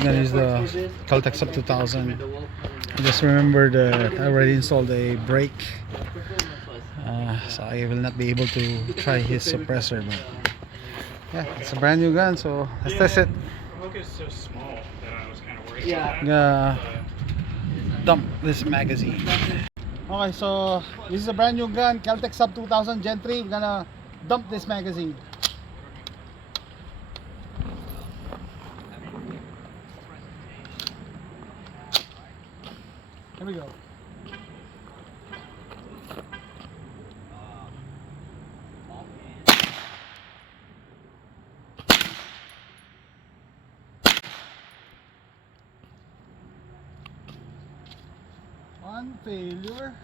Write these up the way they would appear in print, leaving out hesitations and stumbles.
That is the Caltech Sub 2000. I just remember that I already installed a brake, so I will not be able to try his suppressor. But yeah, it's a brand new gun, so let's test it. Look, it's so small that I was kind of worried. I'm gonna dump this magazine. Okay, so this is a brand new gun, Caltech Sub 2000 Gen 3. We're gonna dump this magazine. Here we go. One failure.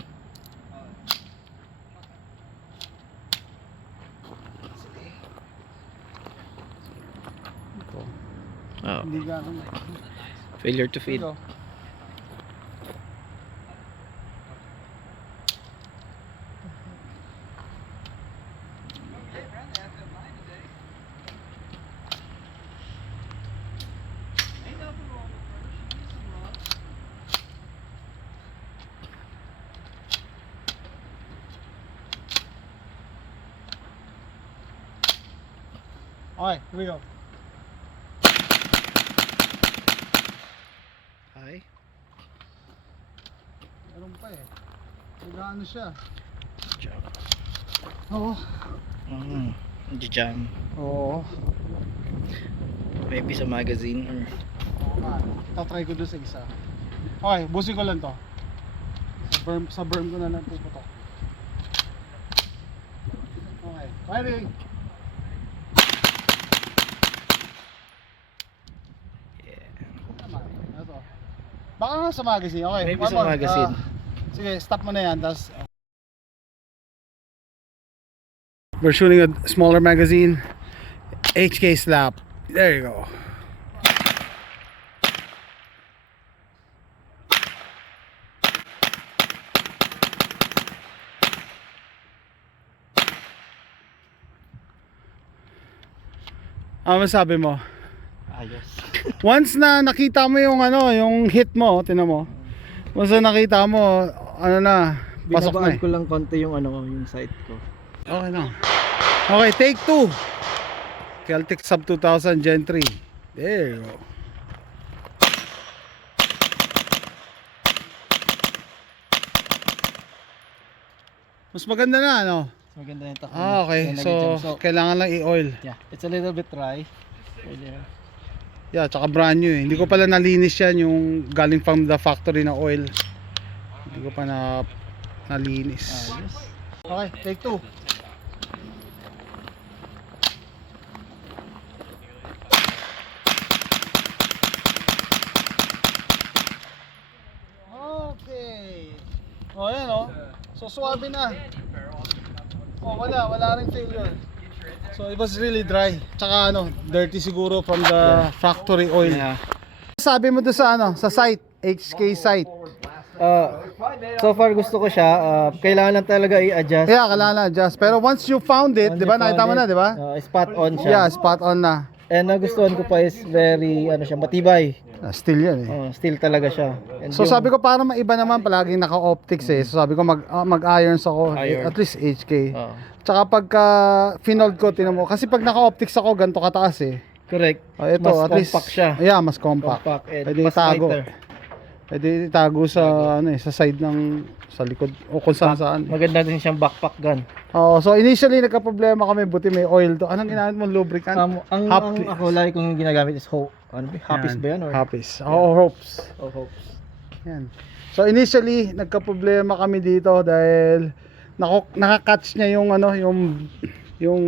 Oh, Hindi ganun. failure to Here we feed. go. Okay, here we go. Hi. Meron pa eh. Nag-ano siya. Jam. Oo. Jam. Oo. Maybe sa magazine or Tatry ko doon sa isa. Okay, busin ko lang to. Sa berm ko na lang puputok. Okay, firing. yeah. Tama, ano to? Baka nga sa magazine, okay. Maybe one sa more. magazine. Sige, stop mo na yan, tapos we're shooting a smaller magazine, HK slap. There you go. Ano masabi mo? Ayos. Once na nakita mo yung ano, yung hit mo, tinan mo. Once na nakita mo, ano na, pasok na Binabaan eh. ko lang konti yung ano, yung site ko. Okay na. Okay, take 2. Caltech Sub 2000 Gen 3. There you go. Mas maganda na, ano? Maganda yung takbo. Okay. So, kailangan lang i-oil. yeah, it's a little bit dry. Earlier. Yeah, tsaka brand new eh. Hindi ko pala nalinis yan yung galing from the factory na oil. Hindi ko pa nalinis. Ayos. Okay, take 2. Okay. Oh, yan oh. So, swabe na. Oh, wala ring failure. So, it was really dry. Tsaka ano, dirty siguro from the factory oil. Yeah. Sabi mo doon sa ano, sa site, HK site. So far gusto ko siya. Kailangan lang talaga i-adjust. Yeah, kailangan na adjust. Pero once you found it, Once di ba? you Nakita mo found na, it, di ba? Spot on siya. Yeah, spot on na. And nagustuhan ko pa is very ano siya, matibay. Still yan eh. Still talaga siya. And So sabi ko para maiba naman palaging naka-optics eh. So sabi ko mag-irons ako, Iron. at least HK. Oh, Tsaka pagka finold ko, tinan mo, kasi pag naka-optics ako, ganito kataas eh. correct. Ito, Mas at least, compact siya. Yeah, mas compact. Compact and Pwede mas itago. lighter. Pwede itago sa ano eh, sa side ng sa likod o kung saan. Maganda din siyang backpack gun. So initially nagka-problema kami, buti may oil to. Anong ginamit mo, lubricant? Ang ako lagi kong ginagamit is hope. Ano ba? Hapis ba yan or? Hapis. Hopes. Oh, hopes. Yan. So initially nagka-problema kami dito dahil naka-catch niya yung ano, yung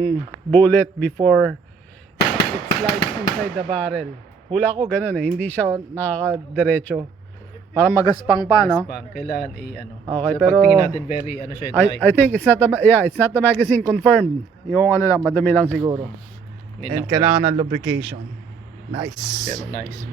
bullet before it slides inside the barrel. Hula ko ganun eh, hindi siya nakakadiretso. Para magaspang pa, no? Magaspang. Kailangan ano. Okay, so, pero pagtingin natin very ano siya, dry. I think it's not the magazine confirmed. Yung ano lang, madumi lang siguro. Need And ng kailangan ng lubrication. Nice. pero nice.